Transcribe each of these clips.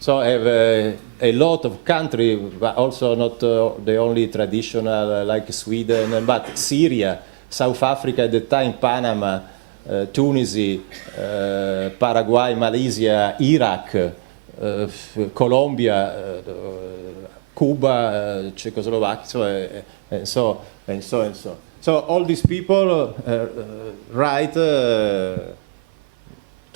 So I have a lot of countries, but also not the only traditional like Sweden, but Syria, South Africa at the time, Panama, Tunisia, Paraguay, Malaysia, Iraq, Colombia, Cuba, Czechoslovakia, and so. So all these people write 2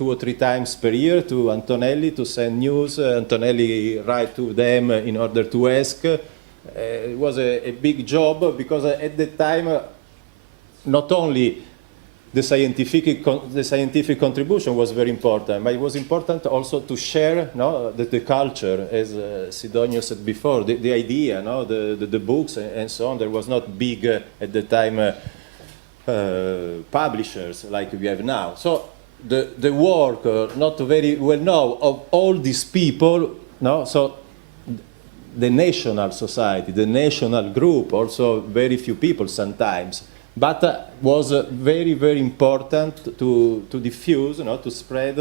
or 3 times per year to Antonelli to send news. Antonelli write to them in order to ask. It was a big job because at the time, not only the scientific contribution was very important, but it was important also to share the culture, as Sidonio said before, the idea, the books and so on. There was not big, at the time, publishers like we have now. So the work, not very well known, of all these people, so the national society, the national group, also very few people sometimes, but was very, very important to diffuse, to spread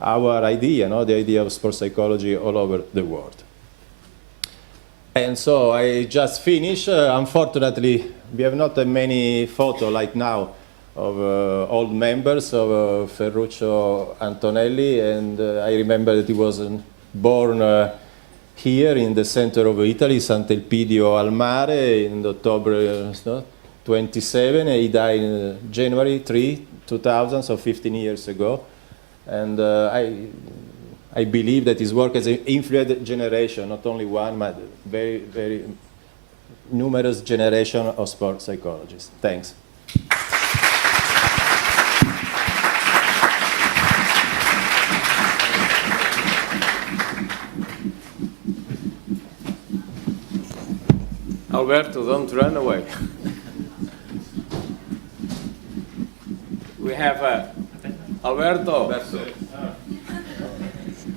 our idea, the idea of sports psychology all over the world. And so I just finished. Unfortunately, we have not many photos like now of old members of Ferruccio Antonelli, and I remember that he was born here in the center of Italy, Sant'Elpidio al Mare, in October 27. He died in January 3, 2000, so 15 years ago. And I believe that his work has influenced generation, not only one, but very, very numerous generation of sports psychologists. Thanks. Alberto, don't run away. We have Alberto.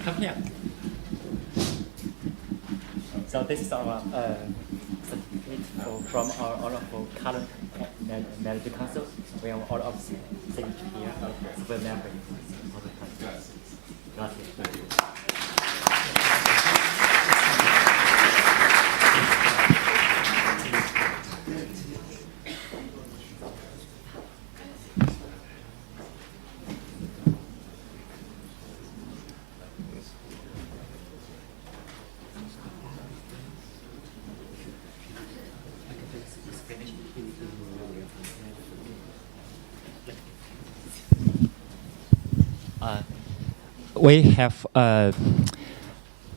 Come here. So this is our certificate from our all of our current management council. We have all of signature here. Super member of the council. Gracias. We have,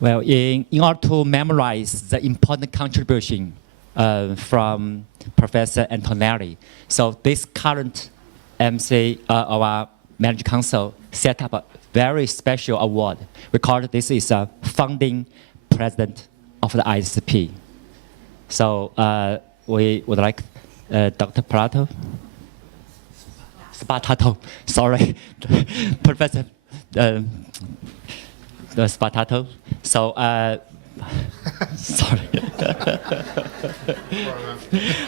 in order to memorize the important contribution from Professor Antonelli, so this current MC of our Management Council set up a very special award. We call it, this is a founding president of the ISP. So we would like Dr. Prato, Spartato, sorry, Professor the Spartato. So, sorry.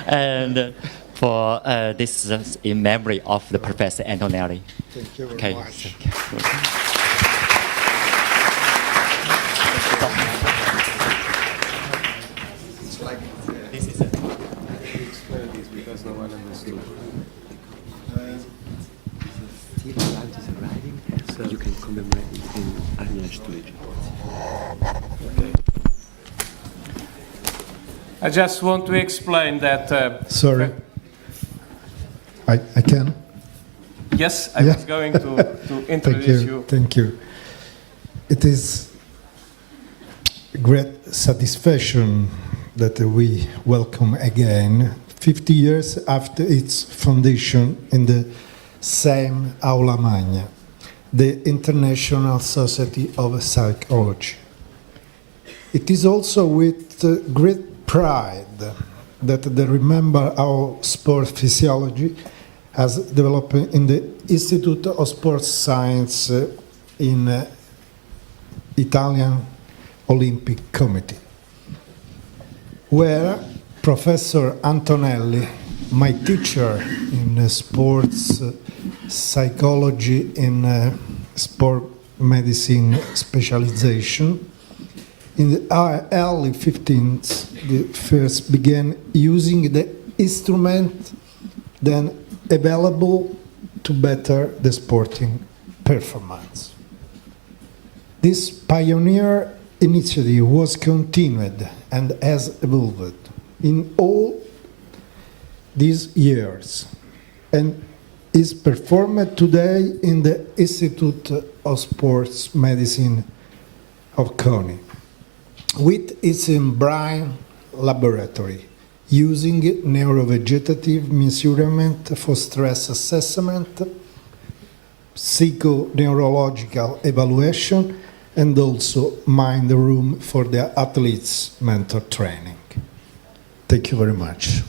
And for this is in memory of the Professor Antonelli. Thank you very much. It's like this is it. explain this because no one understood. So you can commemorate it in Agnieszka. Okay. I just want to explain that. Sorry. I can? Yes, I was going to introduce you. Thank you. It is a great satisfaction that we welcome again 50 years after its foundation in the same Aula Magna, the International Society of Psychology. It is also with great pride that they remember our sport physiology has developed in the Institute of Sports Science in Italian Olympic Committee, where Professor Antonelli, my teacher in sports psychology in sport medicine specialization, In the early 15th, the first began using the instrument then available to better the sporting performance. This pioneer initiative was continued and has evolved in all these years and is performed today in the Institute of Sports Medicine of CONI with its brain laboratory using neurovegetative measurement for stress assessment, psychoneurological evaluation, and also mind room for the athletes' mental training. Thank you very much.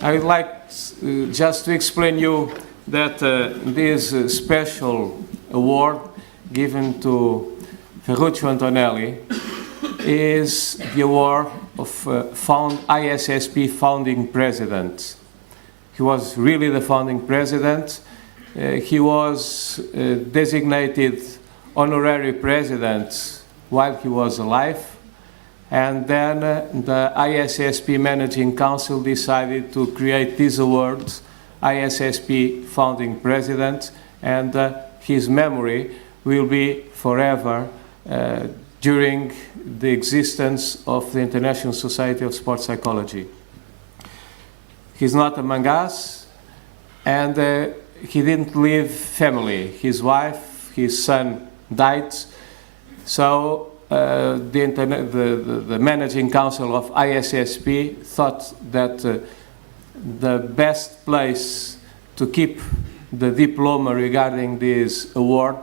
I would like just to explain you that this special award given to Ferruccio Antonelli is the award of ISSP founding president. He was really the founding president. He was designated honorary president while he was alive. And then the ISSP Managing Council decided to create this award, ISSP Founding President, and his memory will be forever during the existence of the International Society of Sports Psychology. He's not among us, and he didn't leave family. His wife, his son died, so the Managing Council of ISSP thought that the best place to keep the diploma regarding this award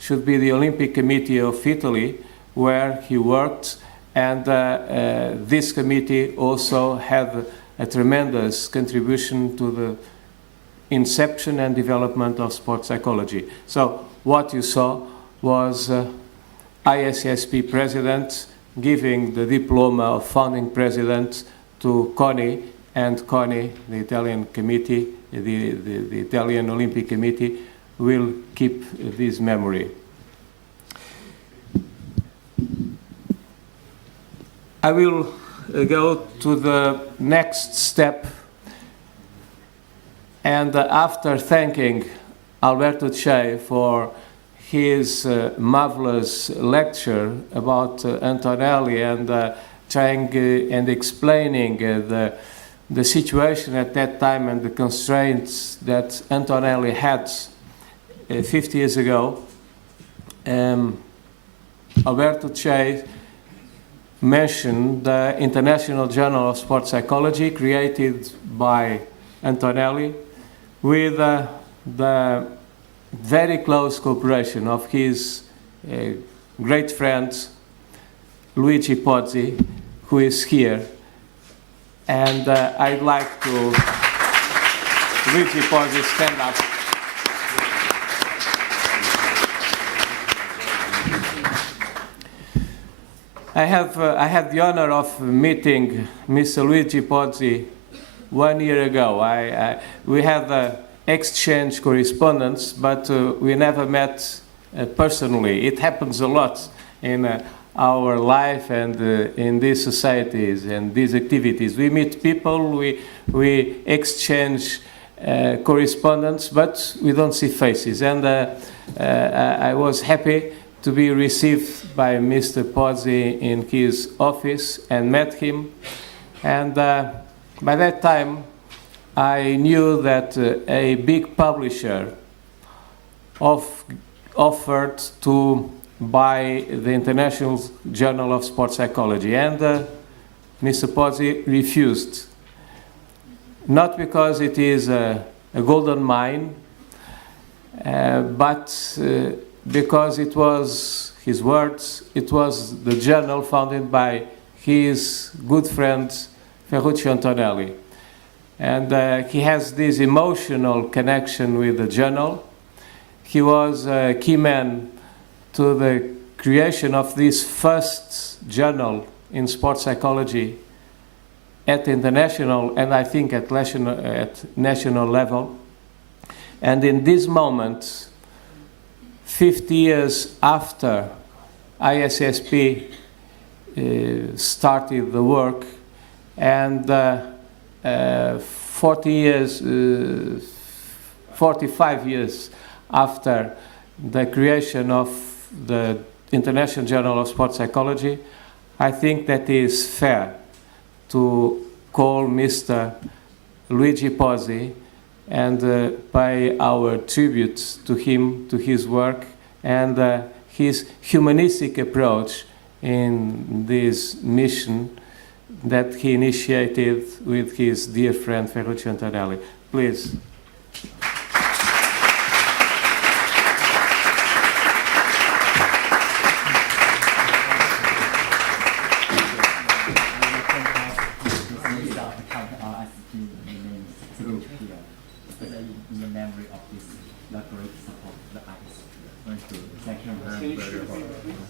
should be the Olympic Committee of Italy, where he worked, and this committee also had a tremendous contribution to the inception and development of sports psychology. So what you saw was ISSP president giving the diploma of founding president to CONI, and CONI, the Italian committee, the Italian Olympic Committee, will keep this memory. I will go to the next step, and after thanking Alberto Cei for his marvelous lecture about Antonelli and trying and explaining the situation at that time and the constraints that Antonelli had 50 years ago, Alberto Cei mentioned the International Journal of Sports Psychology created by Antonelli with the very close cooperation of his great friend Luigi Pozzi, who is here. And I'd like to Luigi Pozzi stand up. I had the honor of meeting Mr. Luigi Pozzi 1 year ago. We had exchange correspondence, but we never met personally. It happens a lot in our life and in these societies and these activities. We meet people, we exchange correspondence, but we don't see faces. And I was happy to be received by Mr. Pozzi in his office and met him. And by that time, I knew that a big publisher offered to buy the International Journal of Sports Psychology, and Mr. Pozzi refused. Not because it is a golden mine, but because it was his words, it was the journal founded by his good friend Ferruccio Antonelli. And he has this emotional connection with the journal. He was a key man to the creation of this first journal in sports psychology at international and I think at national level. And in this moment, 50 years after ISSP started the work, and 45 years after the creation of the International Journal of Sports Psychology, I think that is fair to call Mr. Luigi Pozzi and pay our tribute to him, to his work, and his humanistic approach in this mission that he initiated with his dear friend Ferruccio Antonelli. Please. In the memory of this great support, the artist. Thank you very much.